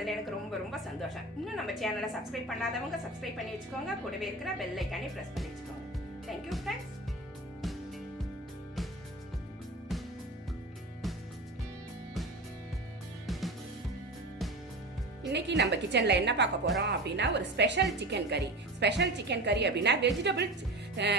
பார்த்ததுல எனக்கு ரொம்ப ரொம்ப சந்தோஷம். இன்னும் நம்ம சேனலை சப்ஸ்கிரைப் பண்ணாதவங்க சப்ஸ்கிரைப் பண்ணி வச்சுக்கோங்க. கூடவே இருக்கிற பெல் ஐக்கானே ப்ரெஸ் பண்ணி வச்சுக்கோங்க. தேங்க்யூ ஃப்ரெண்ட்ஸ் இன்னைக்கு நம்ம கிச்சன்ல என்ன பார்க்க போறோம் அப்படின்னா ஒரு ஸ்பெஷல் சிக்கன் கறி ஸ்பெஷல் சிக்கன் கறி அப்படின்னா வெஜிடபிள்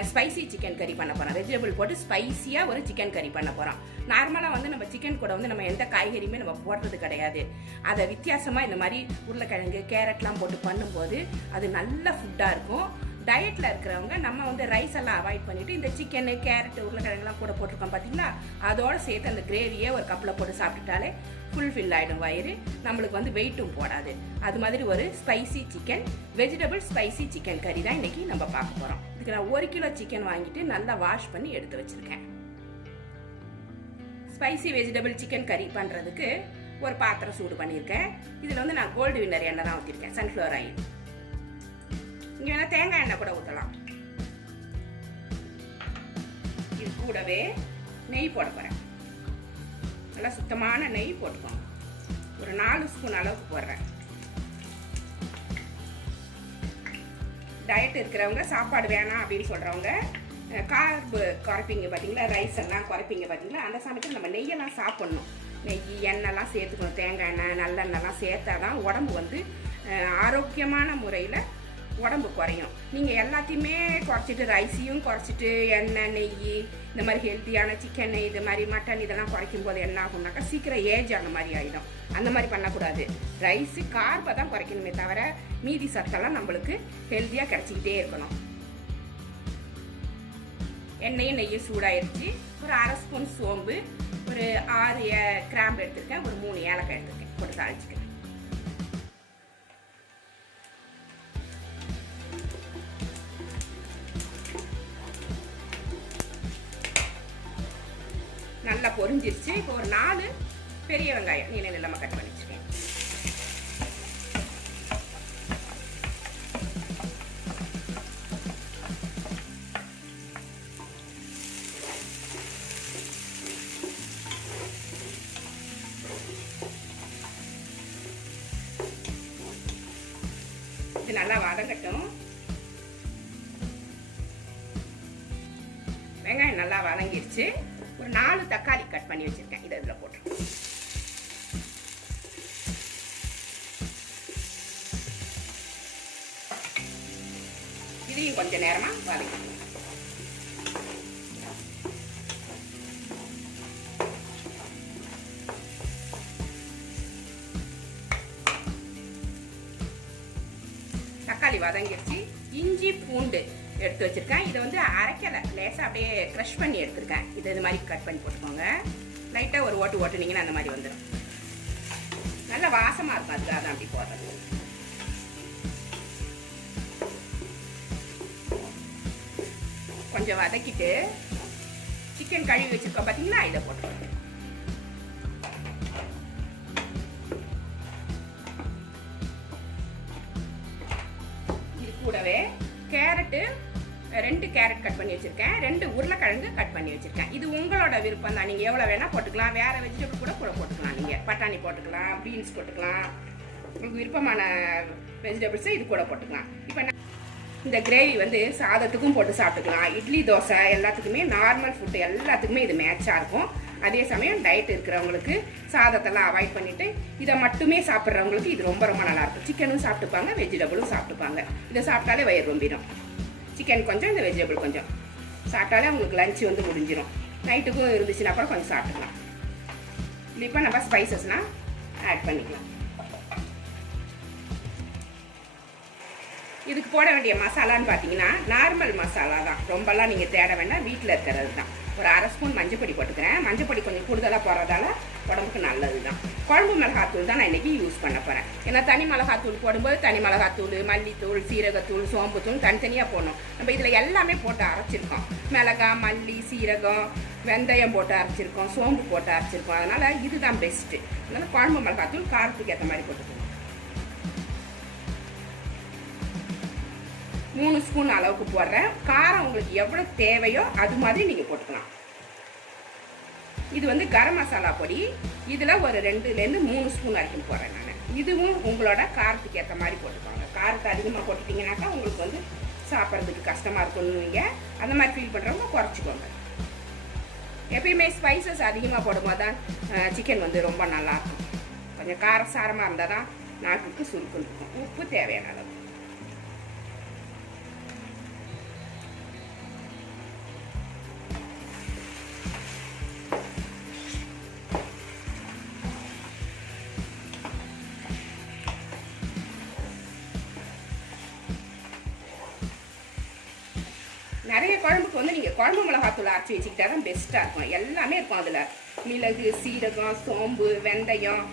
ஸ்பைசி சிக்கன் கறி பண்ண போகிறோம் வெஜிடபிள் போட்டு ஸ்பைசியாக ஒரு சிக்கன் கறி பண்ண போகிறோம் நார்மலாக வந்து நம்ம சிக்கன் கூட வந்து நம்ம எந்த காய்கறியுமே நம்ம போடுறது கிடையாது. அதை வித்தியாசமாக இந்த மாதிரி உருளைக்கிழங்கு கேரட்லாம் போட்டு பண்ணும்போது அது நல்ல ஃபுட்டாக இருக்கும். டயட்டில் இருக்கிறவங்க நம்ம வந்து ரைஸ் எல்லாம் அவாய்ட் பண்ணிட்டு இந்த சிக்கனு கேரட் உருளைக்கிழங்குலாம் கூட போட்டிருக்கோம் பார்த்தீங்களா அதோட சேர்த்து அந்த கிரேவியே ஒரு கப்பில் போட்டு சாப்பிட்டுட்டாலே ஃபுல்ஃபில் ஆகிடும் வயிறு. நம்மளுக்கு வந்து வெயிட்டும் போடாது. அது மாதிரி ஒரு spicy chicken vegetable spicy chicken கறி தான் இன்னைக்கு நம்ம பார்க்க போகிறோம் இதுக்கு நான் ஒரு கிலோ சிக்கன் வாங்கிட்டு நல்லா வாஷ் பண்ணி எடுத்து வச்சிருக்கேன். ஸ்பைசி வெஜிடபிள் சிக்கன் கறி பண்ணுறதுக்கு ஒரு பாத்திரம் சூடு பண்ணியிருக்கேன். இதில் வந்து நான் கோல்டு வின்னர் எண்ணெய் தான் ஊற்றிருக்கேன் சன்ஃப்ளவர் ஆயில் இங்கே வேணால் தேங்காய் எண்ணெய் கூட ஊற்றலாம் இது கூடவே நெய் போட போகிறேன் நல்லா சுத்தமான நெய் போட்டுக்கோங்க. ஒரு நாலு ஸ்பூன் அளவுக்கு போடுறேன். டயட் இருக்கிறவங்க சாப்பாடு வேணாம் அப்படின்னு சொல்கிறவங்க கார்பு குறைப்பீங்க பார்த்தீங்களா ரைஸ் எல்லாம் குறைப்பீங்க பார்த்தீங்களா அந்த சமயத்தில் நம்ம நெய்யெல்லாம் சாப்பிட்ணும். நெய் எண்ணெய்லாம் சேர்த்துக்கணும். தேங்காய் எண்ணெய் நல்லெண்ணெய்லாம் சேர்த்தா தான் உடம்பு வந்து ஆரோக்கியமான முறையில் உடம்பு குறையும். நீங்கள் எல்லாத்தையுமே குறைச்சிட்டு ரைஸையும் குறைச்சிட்டு எண்ணெய் நெய் இந்த மாதிரி ஹெல்த்தியான சிக்கன் இது மாதிரி மட்டன் இதெல்லாம் குறைக்கும் போது என்ன ஆகும்னாக்கா சீக்கிரம் ஏஜ் ஆன மாதிரி ஆகிடும் அந்த மாதிரி பண்ணக்கூடாது. ரைஸு கார்பை தான் குறைக்கணுமே தவிர மீதி சத்தெல்லாம் நம்மளுக்கு ஹெல்த்தியாக கிடச்சிக்கிட்டே இருக்கணும். எண்ணெயும் நெய்யும் சூடாயிருச்சு. ஒரு அரை ஸ்பூன் சோம்பு ஒரு ஆறு கிராம்பு எடுத்திருக்கேன். ஒரு மூணு ஏலக்காய் எடுத்திருக்கேன். போட்டு தாளிச்சுக்கிறேன். பொரிஞ்சிருச்சு இப்போ ஒரு நாலு பெரிய வெங்காயம் நீல நிலமா கட் பண்ணி வச்சிருக்கேன். இது நல்லா வதங்கட்டும். வெங்காயம் நல்லா வதங்கிருச்சு. நாலு தக்காளி கட் பண்ணி வச்சுருக்கேன். இதை இதில் போட்டு இதையும் கொஞ்சம் நேரமாக வதக்கிடுவோம் தக்காளி வதங்கிடுச்சு இஞ்சி பூண்டு. எடுத்து வச்சிருக்கேன். இதை வந்து அரைக்கலை. லேசாக அப்படியே க்ரஷ் பண்ணி எடுத்துருக்கேன். இதை இது மாதிரி கட் பண்ணி போட்டுக்கோங்க. லைட்டாக ஒரு ஓட்டு ஓட்டுனீங்கன்னா அந்த மாதிரி வந்துடும் நல்ல வாசமாக இருக்கும் அதுக்காக தான் அப்படி போடுறது. கொஞ்சம் வதக்கிட்டு சிக்கன் கழுவி வச்சுருக்கோம் பார்த்தீங்களா இதை போட்டுக்கோங்க. இது கூடவே கேரட்டு ரெண்டு கேரட் கட் பண்ணி வச்சிருக்கேன். ரெண்டு உருளைக்கிழங்கு கட் பண்ணி வச்சிருக்கேன். இது உங்களோட விருப்பம் தான். நீங்கள் எவ்வளோ வேணால் போட்டுக்கலாம். வேற வெஜிடபிள் கூட கூட போட்டுக்கலாம் நீங்கள் பட்டாணி போட்டுக்கலாம் பீன்ஸ் போட்டுக்கலாம். உங்களுக்கு விருப்பமான வெஜிடபிள்ஸை இது கூட போட்டுக்கலாம். இப்போ நான் இந்த கிரேவி வந்து சாதத்துக்கும் போட்டு சாப்பிட்டுக்கலாம். இட்லி தோசை எல்லாத்துக்குமே நார்மல் ஃபுட்டு எல்லாத்துக்குமே இது மேட்சாக இருக்கும். அதே சமயம் டயட் இருக்கிறவங்களுக்கு சாதத்தெல்லாம் அவாய்ட் பண்ணிவிட்டு இதை மட்டுமே சாப்பிட்றவங்களுக்கு இது ரொம்ப ரொம்ப நல்லாயிருக்கும் சிக்கனும் சாப்பிட்டுப்பாங்க வெஜிடபிளும் சாப்பிட்டுப்பாங்க. இதை சாப்பிட்டாலே வயிறு ரொம்பிடும். சிக்கன் கொஞ்சம் இந்த வெஜிடபிள் கொஞ்சம். சாப்பிட்டாலே உங்களுக்கு லஞ்ச் வந்து முடிஞ்சிடும் நைட்டுக்கும் இருந்துச்சுன்னா கூட கொஞ்சம் சாப்பிட்டுக்கலாம். இப்போ நம்ம ஸ்பைசஸ்லாம் ஆட் பண்ணிக்கலாம். இதுக்கு போட வேண்டிய மசாலான்னு பார்த்தீங்கன்னா நார்மல் மசாலா தான். ரொம்பலாம் நீங்கள் தேட வேண்டாம். வீட்டில் இருக்கிறது தான். ஒரு அரை ஸ்பூன் மஞ்சப்பொடி போட்டுக்கிறேன். மஞ்சப்பொடி கொஞ்சம் கூடுதலாக போடுறதால உடம்புக்கு நல்லது தான் குழம்பு மிளகாத்தூள் தான் நான் இன்றைக்கி யூஸ் பண்ண போகிறேன் ஏன்னா தனி மிளகாத்தூள் போடும்போது தனி மிளகாத்தூள் மல்லித்தூள் சீரகத்தூள் சோம்புத்தூள் தனித்தனியாக போடணும். நம்ம இதில் எல்லாமே போட்டு அரைச்சிருக்கோம். மிளகாய் மல்லி சீரகம் வெந்தயம் போட்டு அரைச்சிருக்கோம் சோம்பு போட்டு அரைச்சிருக்கோம். அதனால் இதுதான் பெஸ்ட்டு அதனால் குழம்பு மிளகாத்தூள் காரத்துக்கு ஏற்ற மாதிரி போட்டுக்கணும் மூணு ஸ்பூன் அளவுக்கு போடுறேன். காரம் உங்களுக்கு எவ்வளோ தேவையோ அது மாதிரி நீங்கள் போட்டுக்கலாம். இது வந்து கரம் மசாலா பொடி. இதில் ஒரு ரெண்டுலேருந்து மூணு ஸ்பூன் வரைக்கும் போடுறேன் நான். இதுவும் உங்களோட காரத்துக்கு ஏற்ற மாதிரி போட்டுக்கோங்க. காரத்தை அதிகமாக போட்டுட்டிங்கனாக்கா உங்களுக்கு வந்து சாப்பிட்றதுக்கு கஷ்டமாக இருக்கும்னுவீங்க அந்த மாதிரி ஃபீல் பண்ணுறவங்க குறைச்சிக்கோங்க. எப்பயுமே ஸ்பைசஸ் அதிகமாக போடும்போது தான் சிக்கன் வந்து ரொம்ப நல்லாயிருக்கும் கொஞ்சம் காரசாரமாக இருந்தால் தான் நாக்குக்கு சுருக்குன்னு இருக்கும். உப்பு தேவையான அளவு. நிறைய குழம்புக்கு வந்து நீங்கள் குழம்பு மிளகாத்தூள் அரைச்சி வச்சுக்கிட்டா தான் பெஸ்ட்டாக இருக்கும். எல்லாமே இருக்கும் அதில். மிளகு சீரகம் சோம்பு வெந்தயம்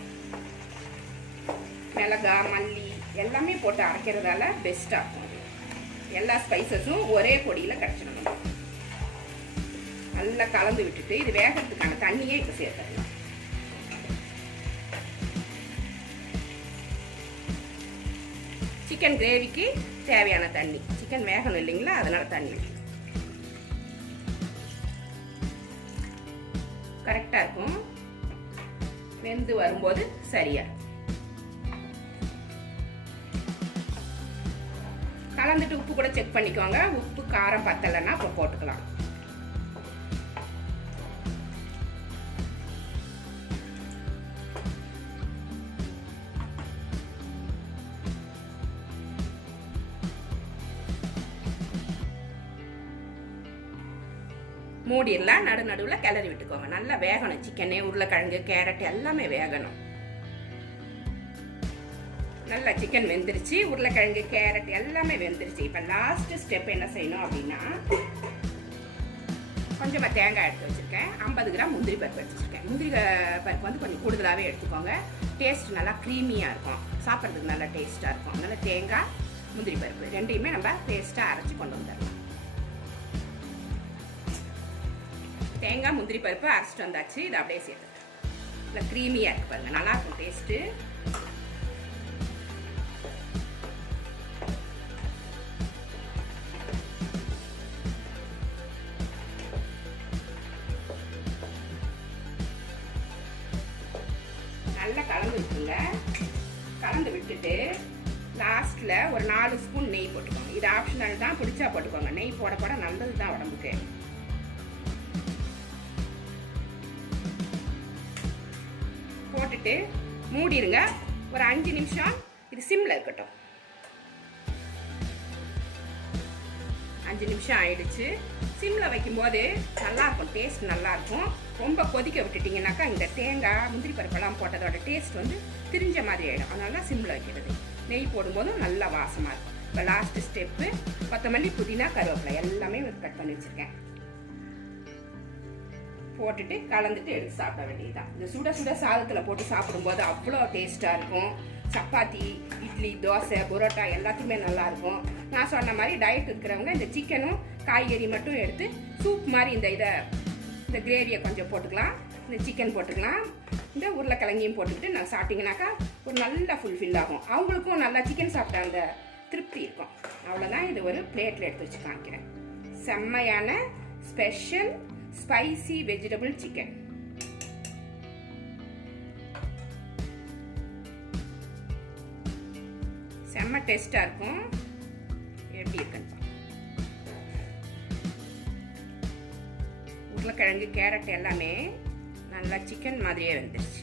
மிளகா மல்லி எல்லாமே போட்டு அரைக்கிறதால பெஸ்ட்டாக இருக்கும். எல்லா ஸ்பைசஸும் ஒரே பொடியில் கிடச்சிடும் நல்லா கலந்து விட்டுட்டு இது வேகிறதுக்கான தண்ணியே இப்போ சேர்த்துடலாம். சிக்கன் கிரேவிக்கு தேவையான தண்ணி. சிக்கன் வேகணும் இல்லைங்களா? அதனால தண்ணி கரெக்டாக இருக்கும். வெந்து வரும்போது சரியா. கலந்துட்டு உப்பு கூட செக் பண்ணிக்கோங்க. உப்பு காரம் பத்தலைன்னா அப்போ போட்டுக்கலாம். மூடிடலாம். நடு நடுவில் கிளறி விட்டுக்கோங்க. நல்லா வேகணும். சிக்கனு உருளைக்கிழங்கு கேரட் எல்லாமே வேகணும். நல்லா சிக்கன் வெந்துருச்சு. உருளைக்கிழங்கு கேரட் எல்லாமே வெந்துருச்சு. இப்போ லாஸ்ட் ஸ்டெப் என்ன செய்யணும் அப்படின்னா கொஞ்சமாக தேங்காய் எடுத்து வச்சுருக்கேன். ஐம்பது கிராம் முந்திரி பருப்பு எடுத்து வச்சுருக்கேன் முந்திரி பருப்பு வந்து கொஞ்சம் கூடுதலாகவே எடுத்துக்கோங்க. டேஸ்ட் நல்லா க்ரீமியாக இருக்கும். சாப்பிட்றதுக்கு நல்லா டேஸ்ட்டாக இருக்கும். அதனால் தேங்காய் முந்திரி பருப்பு ரெண்டையுமே நம்ம பேஸ்ட்டாக அரைச்சி கொண்டு வந்துடலாம். தேங்காய் முந்திரி பருப்பு அரைச்சிட்டு வந்தாச்சு. இதை அப்படியே சேர்த்து இல்லை க்ரீமியாக இருக்குது பாருங்கள் நல்லாயிருக்கும் டேஸ்ட்டு நல்லா கலந்து விட்டுருங்க. கலந்து விட்டுட்டு லாஸ்ட்டில் ஒரு நாலு ஸ்பூன் நெய் போட்டுக்கோங்க. இது ஆப்ஷனல் தான். பிடிச்சா போட்டுக்கோங்க. நெய் போட போட நல்லது தான் உடம்புக்கு. போட்டுட்டு மூடிடுங்க ஒரு அஞ்சு நிமிஷம் இது சிம்ல இருக்கட்டும். அஞ்சு நிமிஷம் ஆயிடுச்சு. சிம்ல வைக்கும்போது நல்லா இருக்கும். டேஸ்ட் நல்லா இருக்கும். ரொம்ப கொதிக்க விட்டுட்டீங்கன்னாக்கா இந்த தேங்காய் முந்திரி பருப்பெல்லாம் போட்டதோட டேஸ்ட் வந்து திரிஞ்ச மாதிரி ஆகிடும் அதனால தான் வைக்கிறது. நெய் போடும்போதும் நல்லா வாசமாக இருக்கும். இப்போ லாஸ்ட் ஸ்டெப்பு கொத்தமல்லி புதினா கருவேப்பிலை எல்லாமே கட் பண்ணி வச்சுருக்கேன். போட்டுட்டு கலந்துட்டு எடுத்து சாப்பிட வேண்டியதுதான். இந்த சுட சுட சாதத்தில் போட்டு சாப்பிடும்போது அவ்வளோ டேஸ்ட்டாக இருக்கும். சப்பாத்தி இட்லி தோசை புரோட்டா எல்லாத்துக்குமே நல்லாயிருக்கும் நான் சொன்ன மாதிரி டயட் இருக்கிறவங்க இந்த சிக்கனும் காய்கறி மட்டும் எடுத்து சூப் மாதிரி இந்த இதை இந்த கிரேவியை கொஞ்சம் போட்டுக்கலாம். இந்த சிக்கன் போட்டுக்கலாம். இந்த உருளைக்கிழங்கையும் போட்டுக்கிட்டு நான் சாப்பிட்டிங்கனாக்கா ஒரு நல்ல ஃபுல்ஃபில் ஆகும். அவங்களுக்கும் நல்லா சிக்கன் சாப்பிட்ட அந்த திருப்தி இருக்கும். அவ்வளோதான் இது ஒரு பிளேட்டில் எடுத்து வச்சு காமிக்கிறேன். செம்மையான ஸ்பெஷல் ஸ்பைசி வெஜிடபிள் சிக்கன். செம்ம டேஸ்டா இருக்கும். எப்படி இருக்குன்னு உருளைக்கிழங்கு கேரட் எல்லாமே நல்லா சிக்கன் மாதிரியே வந்துருச்சு.